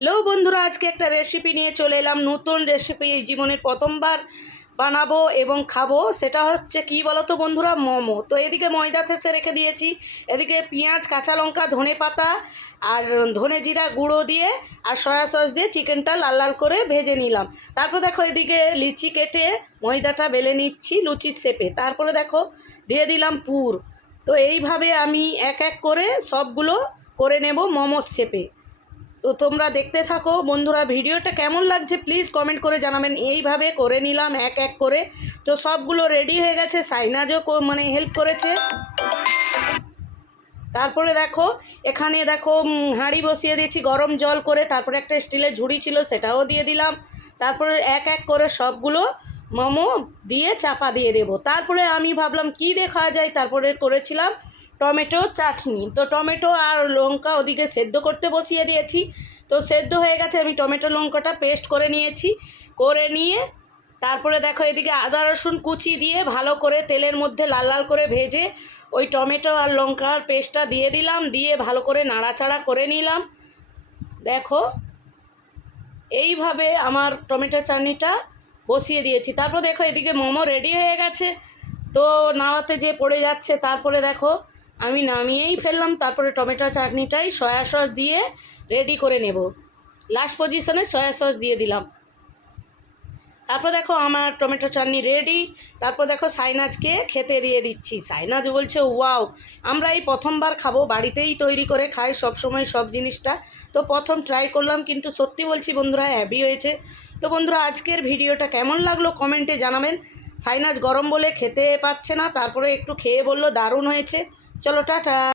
Hello বন্ধুরা, আজকে একটা রেসিপি নিয়ে চলে এলাম। নতুন রেসিপি, জীবনের প্রথমবার বানাবো এবং খাবো। সেটা হচ্ছে কি বলো তো বন্ধুরা, মোমো। তো এদিকে ময়দা থেসে রেখে দিয়েছি, এদিকে পেঁয়াজ, কাঁচা লঙ্কা, ধনে পাতা আর ধনে জিরা গুঁড়ো দিয়ে আর সয়া সস দিয়ে চিকেনটা লাল লাল করে ভেজে নিলাম। তারপর দেখো এদিকে লিচি কেটে ময়দাটা বেলে নিচ্ছি লুচির শেপে। তারপরে দেখো দিয়ে দিলাম পুর। তো এইভাবে আমি এক এক করে সবগুলো করে নেব মোমোর শেপে। তো তোমরা দেখতে থাকো বন্ধুরা, ভিডিওটা কেমন লাগছে প্লিজ কমেন্ট করে জানাবেন। এইভাবে করে নিলাম এক এক করে। তো সবগুলো রেডি হয়ে গেছে, সাইনাজও হেল্প করেছে। তারপরে দেখো এখানে দেখো হাঁড়ি বসিয়ে দিয়েছি গরম জল করে, তারপরে একটা স্টিলের ঝুড়ি ছিল সেটাও দিয়ে দিলাম। তারপরে এক এক করে সবগুলো মোমো দিয়ে চাপা দিয়ে দেবো। তারপরে আমি ভাবলাম কি দেখা যায়, তারপরে করেছিলাম টমেটো চাটনি। তো টমেটো আর লঙ্কা ওদিকে সেদ্ধ করতে বসিয়ে দিয়েছি। তো সেদ্ধ হয়ে গেছে, আমি টমেটো লঙ্কাটা পেস্ট করে নিয়েছি। করে নিয়ে তারপরে দেখো এদিকে আদা রসুন কুচি দিয়ে ভালো করে তেলের মধ্যে লাল লাল করে ভেজে ওই টমেটো আর লঙ্কার পেস্টটা দিয়ে দিলাম, দিয়ে ভালো করে নাড়াচাড়া করে নিলাম। দেখো এইভাবে আমার টমেটো চাটনিটা বসিয়ে দিয়েছি। তারপর দেখো এদিকে মোমো রেডি হয়ে গেছে। তো নাওয়াতে যে পড়ে যাচ্ছে, তারপরে দেখো আমি নামিয়েই ফেললাম। তারপরে টমেটো চাটনিটাই সয়া সস দিয়ে রেডি করে নেব। লাস্ট পজিশনে সয়া সস দিয়ে দিলাম। তারপর দেখো আমার টমেটো চাটনি রেডি। তারপর দেখো সাইনাজকে খেতে দিয়ে দিচ্ছি। সাইনাজ বলছে ওয়াও, আমরা এই প্রথমবার খাবো, বাড়িতেই তৈরি করে খাই সব সময় সব জিনিসটা। তো প্রথম ট্রাই করলাম, কিন্তু সত্যি বলছি বন্ধুরা হ্যাভি হয়েছে। তো বন্ধুরা আজকের ভিডিওটা কেমন লাগলো কমেন্টে জানাবেন। সাইনাজ গরম বলে খেতে পাচ্ছে না, তারপরে একটু খেয়ে বললো দারুণ হয়েছে। চলো টাটা।